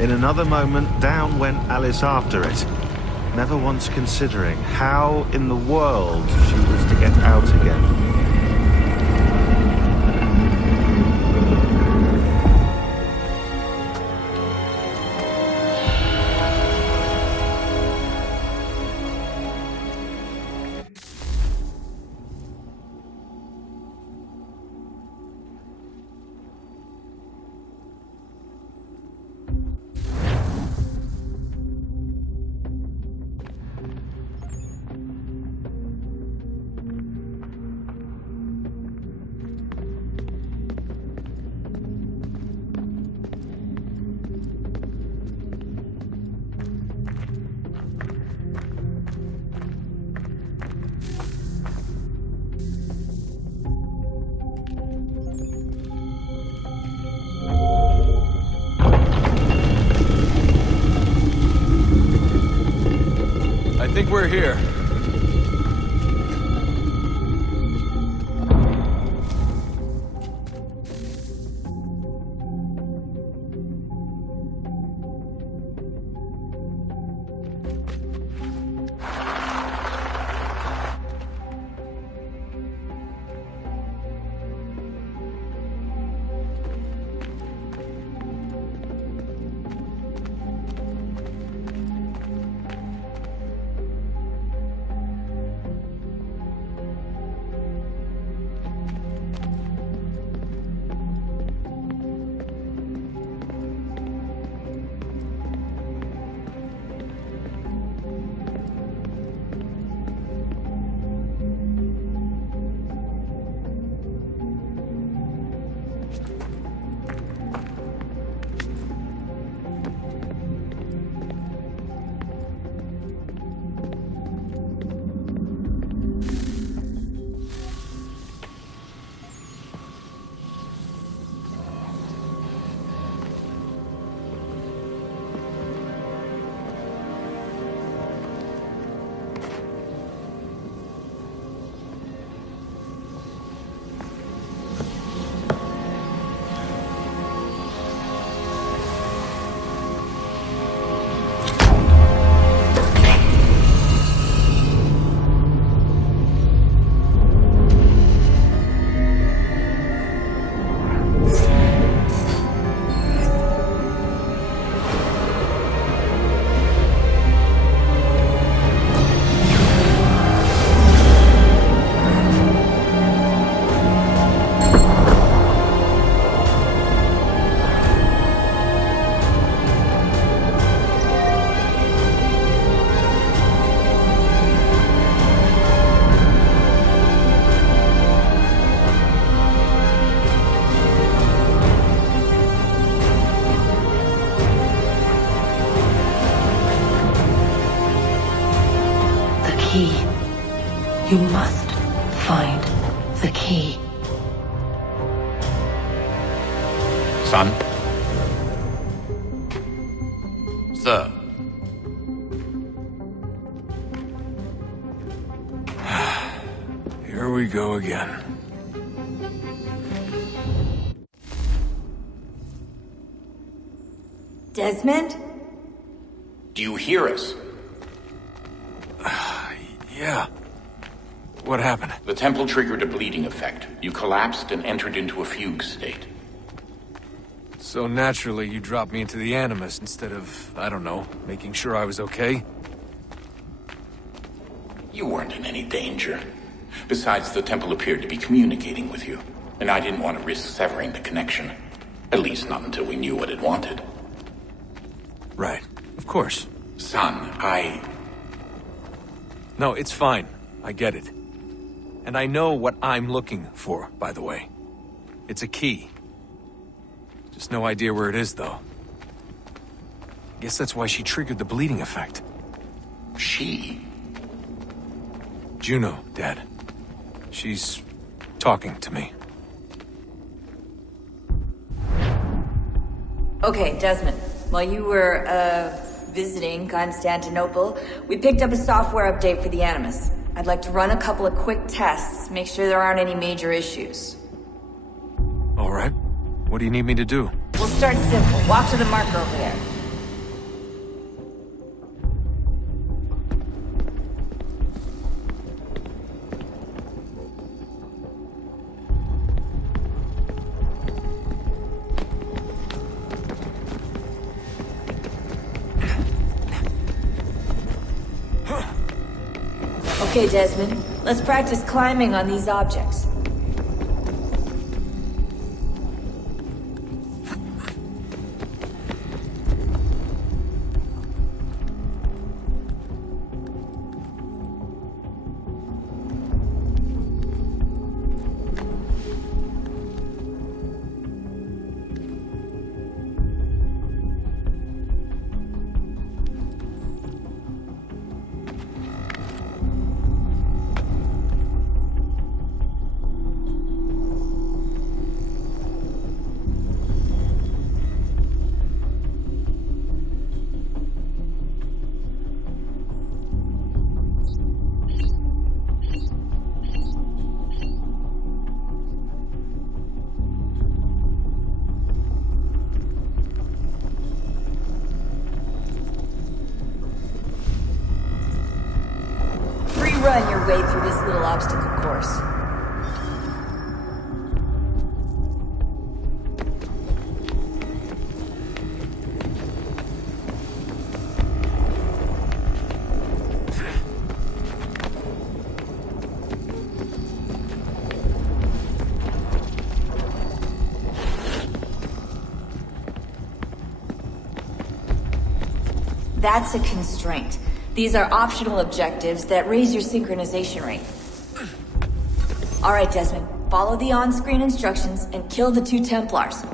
In another moment, down went Alice after it, never once considering how in the world she was to get out again. I think we're here. You must find the key. Son? Sir? Here we go again. Desmond? Do you hear us? Yeah. What happened? The temple triggered a bleeding effect. You collapsed and entered into a fugue state. So naturally, you dropped me into the Animus instead of, I don't know, making sure I was okay? You weren't in any danger. Besides, the temple appeared to be communicating with you, and I didn't want to risk severing the connection. At least not until we knew what it wanted. Right. Of course. Son, No, it's fine. I get it. And I know what I'm looking for, by the way. It's a key. Just no idea where it is, though. Guess that's why she triggered the bleeding effect. She? Juno, Dad. She's talking to me. Okay, Desmond. While you were, visiting Constantinople, we picked up a software update for the Animus. I'd like to run a couple of quick tests, make sure there aren't any major issues. All right. What do you need me to do? We'll start simple. Walk to the marker over there. Okay, Desmond. Let's practice climbing on these objects. Run your way through this little obstacle course. That's a constraint. These are optional objectives that raise your synchronization rate. All right, Desmond. Follow the on-screen instructions and kill the 2 Templars.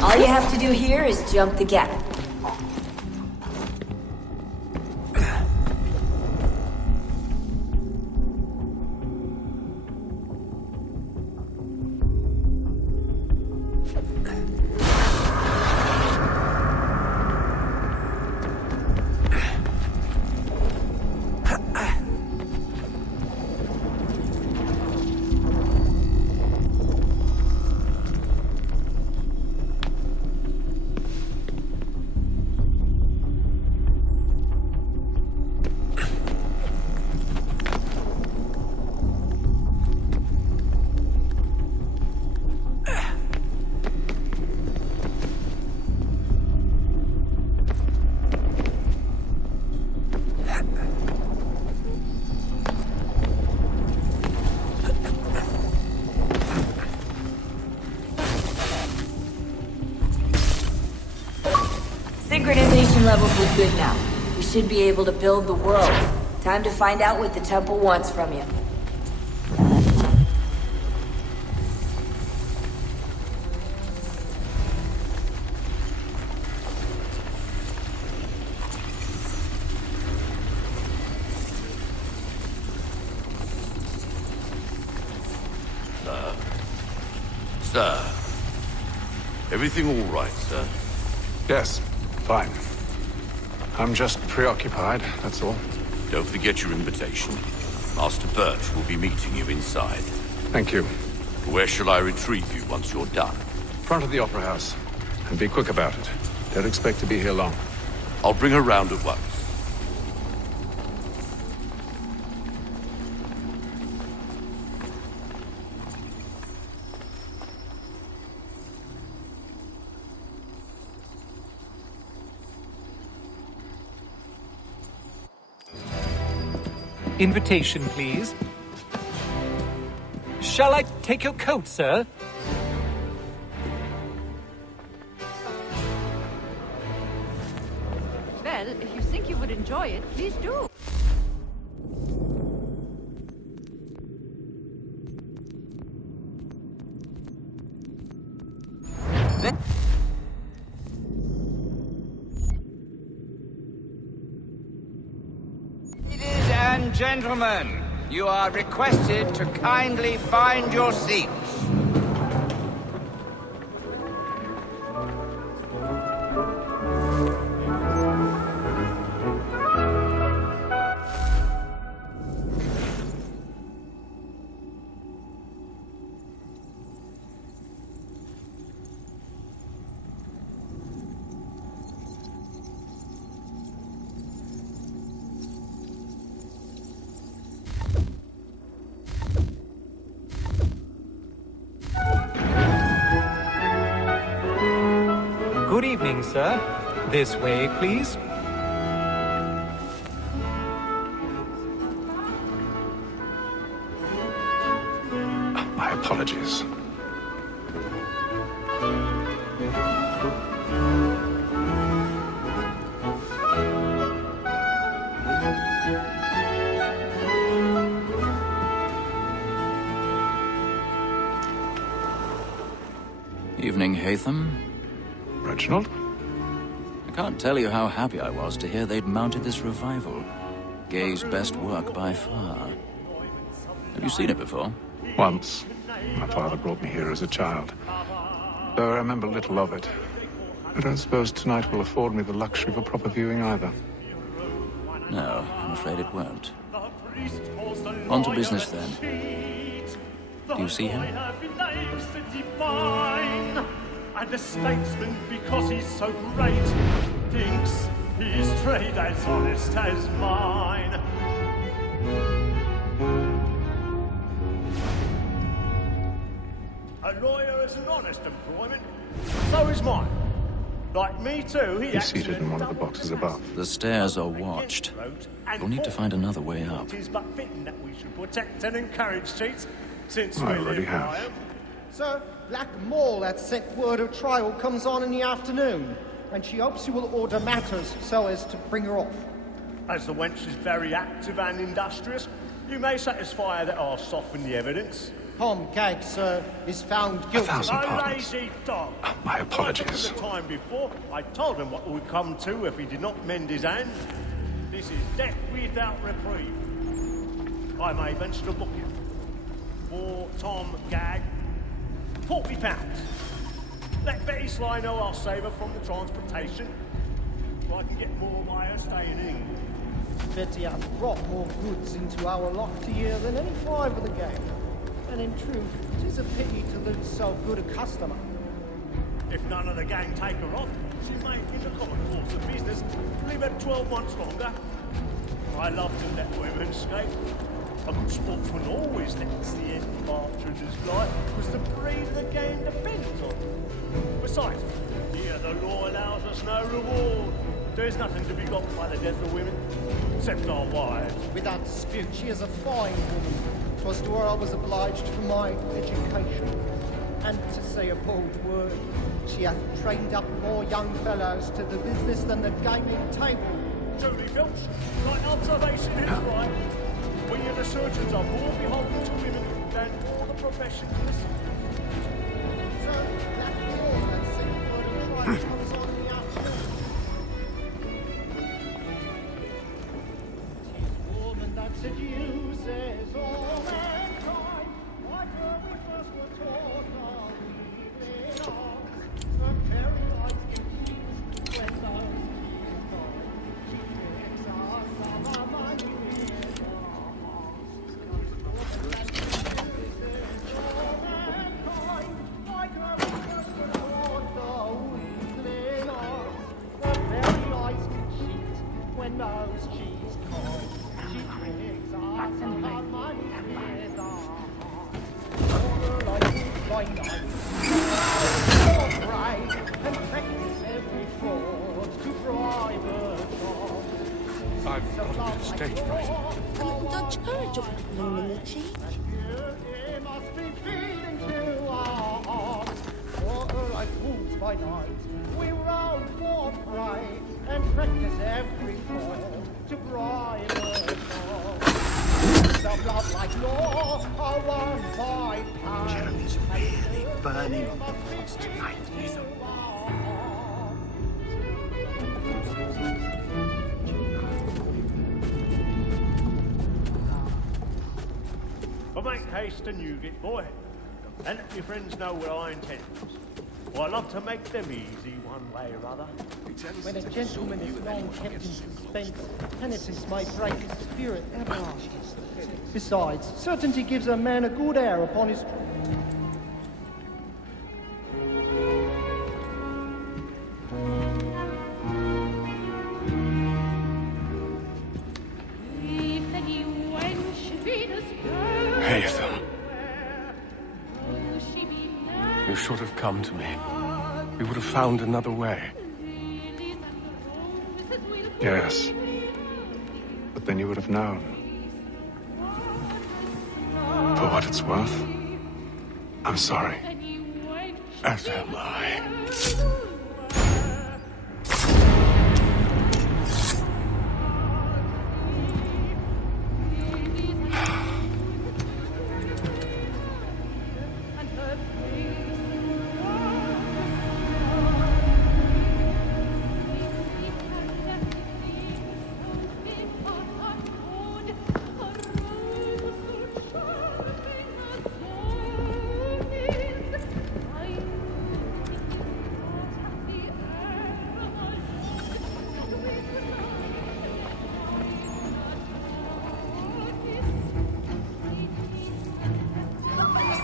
All you have to do here is jump the gap. Synchronization levels look good now. We should be able to build the world. Time to find out what the temple wants from you. Sir. Everything all right, sir? Yes, fine. I'm just preoccupied, that's all. Don't forget your invitation. Master Birch will be meeting you inside. Thank you. Where shall I retrieve you once you're done? Front of the Opera House. And be quick about it. Don't expect to be here long. I'll bring her round at once. Invitation, please. Shall I take your coat, sir? Well, if you think you would enjoy it, please do. Ladies and gentlemen, you are requested to kindly find your seats. Good evening, sir. This way, please. My apologies. Evening, Hatham. Reginald? I can't tell you how happy I was to hear they'd mounted this revival. Gay's best work by far. Have you seen it before? Once. My father brought me here as a child. Though I remember little of it. I don't suppose tonight will afford me the luxury of a proper viewing either. No, I'm afraid it won't. On to business then. Do you see him? And the statesman, because he's so great, thinks his trade as honest as mine. A lawyer is an honest employment, so is mine. Like me too, He's seated in one of the boxes above. The stairs are watched. We'll need to find another way up. It is but fitting that we should protect and encourage cheats, since I we already live have. by 'em. Sir, Black Mall at Sept word of trial comes on in the afternoon, and she hopes you will order matters so as to bring her off. As the wench is very active and industrious, you may satisfy her that I'll soften the evidence. Tom Gag, sir, is found guilty. 1,000 A pardons. lazy dog. My apologies. The time before, I told him what would come to if he did not mend his hand. This is death without reprieve. I may venture to book him. For Tom Gag, £40. Let Betty Sly know I'll save her from the transportation, so I can get more by her staying in England. Betty has brought more goods into our loft here than any five of the gang. And in truth, it is a pity to lose so good a customer. If none of the gang take her off, she may, in the common course of business, leave her 12 months longer. I love to let women escape. A good sportsman always lets the end of Archer's life, because the breed of the game depends on it. Besides, here the law allows us no reward. There's nothing to be got by the death of women, except our wives. Without dispute, she is a fine woman. 'Twas to her I was obliged for my education. And to say a bold word, she hath trained up more young fellows to the business than the gaming table. Truly, Filch, right observation is right. We and the surgeons are more beholden to women than all the professionals. Sir, Black Mall at Sept word of trial comes on in the afternoon. Tis woman that seduces all mankind, like her we first were taught our evening on. Her fairy lights give peace when those she picks us of our mind. knows she's cold. She twigs us on our money with our heart. All I do by night, all right, and practice every fraud to bribe a job. I've got to be stage fright. A little Dutch courage up in the cheek. Beauty must be feeding to our hearts. For like fools by night, we roam for prey and practice every fall to bribe a job. Some love like law are won by power. Jeremy's really burning on the thoughts tonight, Nathan. But make haste and you get, boy. And let your friends know what I intend. Well, I love to make them easy one way or other. When a gentleman is long kept in suspense, penitence may break his spirit everlasting. Besides, certainty gives a man a good air upon his... Haytham. You should have come to me. We would have found another way. Yes. But then you would have known. For what it's worth, I'm sorry. As am I.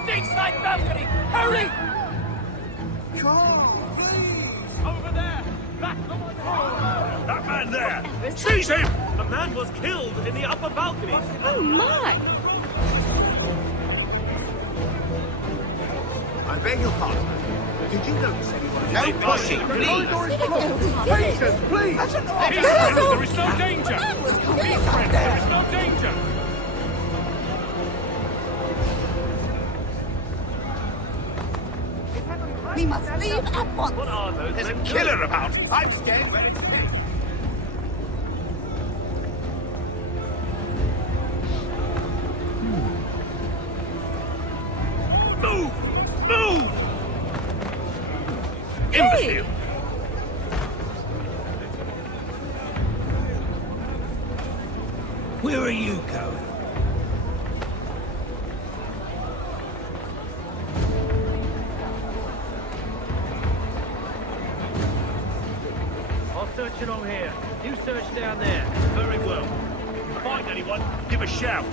Stateside balcony! Hurry! Carl, please! Over there! Back the one! That man there! Seize him! A man was killed in the upper balcony. Oh, my! I beg your pardon. Did you notice anyone? No pushing, please! Patience, please! There is no danger! There is no danger! We must leave at once. What are those? There's a killer about. I'm staying where it's safe. Move! Move! Imbecile! Where are you going? I'll search along here. You search down there. Very well. If you find anyone, give a shout.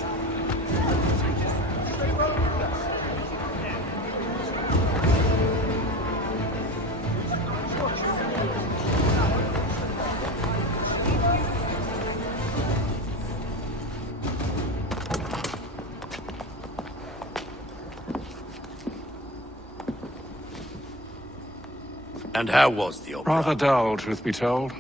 And how was the opera? Rather dull, truth be told.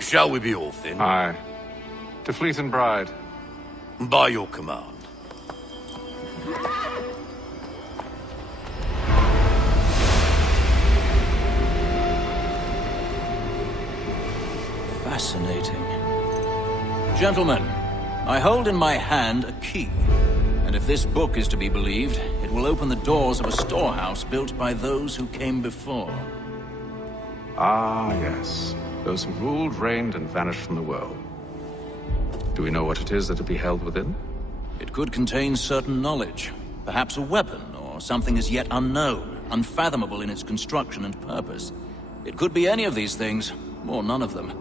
Shall we be off then? Aye. To Fleet and Bride. By your command. Fascinating. Gentlemen, I hold in my hand a key. And if this book is to be believed, it will open the doors of a storehouse built by those who came before. Ah, yes. Those who ruled, reigned, and vanished from the world. Do we know what it is that will be held within? It could contain certain knowledge. Perhaps a weapon, or something as yet unknown, unfathomable in its construction and purpose. It could be any of these things, or none of them.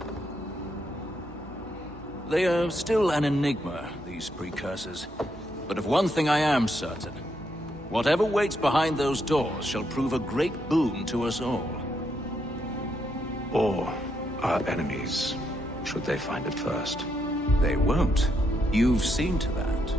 They are still an enigma, these precursors. But of one thing I am certain. Whatever waits behind those doors shall prove a great boon to us all. Or our enemies, should they find it first. They won't. You've seen to that.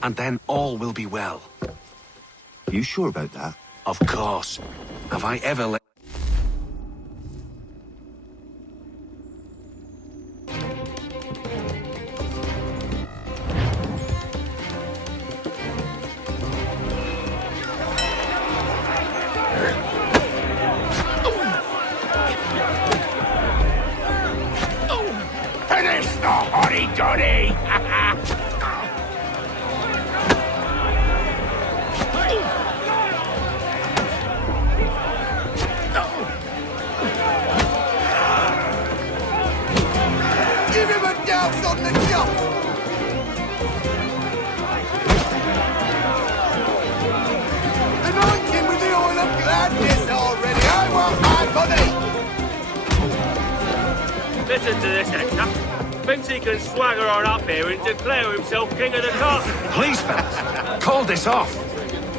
And then all will be well. You sure about that? Of course. Have I ever let... Finish the hotty-toddy! Give him a douse on the jump! Anoint him with the oil of gladness already! I want my body! Listen to this, Hector. Thinks he can swagger on up here and declare himself king of the castle. Please, fellas, call this off.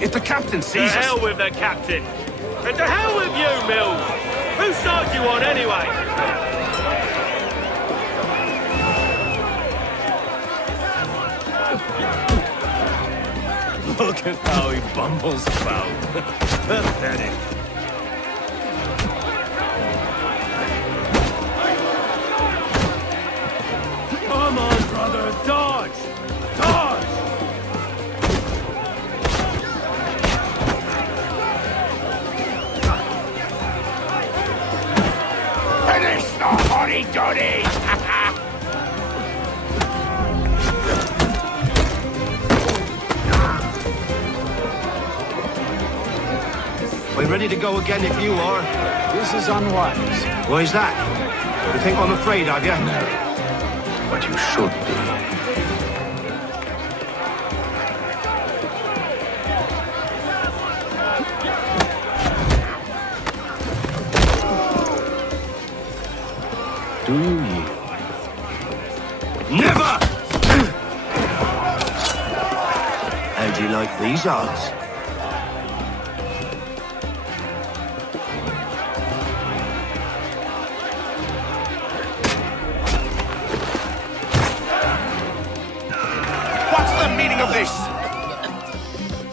If the captain sees us... To hell with the captain. And to hell with you, Mills. Whose side you on, anyway? Look at how he bumbles about. Pathetic. Come on, brother, dodge! Dodge! Finish the hotty-toddy! We're ready to go again if you are. This is unwise. Why is that? You think I'm afraid of you? No. But you should be. Do you yield? Never! How do you like these odds?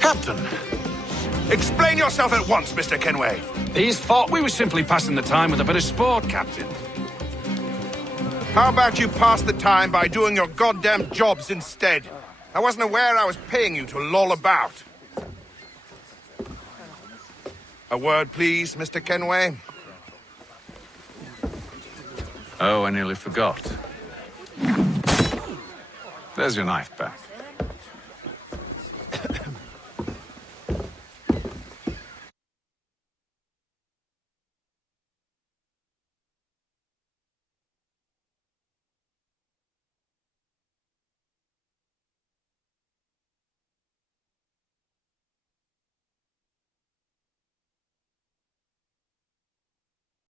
Captain, explain yourself at once, Mr. Kenway. These thought we were simply passing the time with a bit of sport, Captain. How about you pass the time by doing your goddamn jobs instead? I wasn't aware I was paying you to loll about. A word, please, Mr. Kenway. Oh, I nearly forgot. There's your knife back.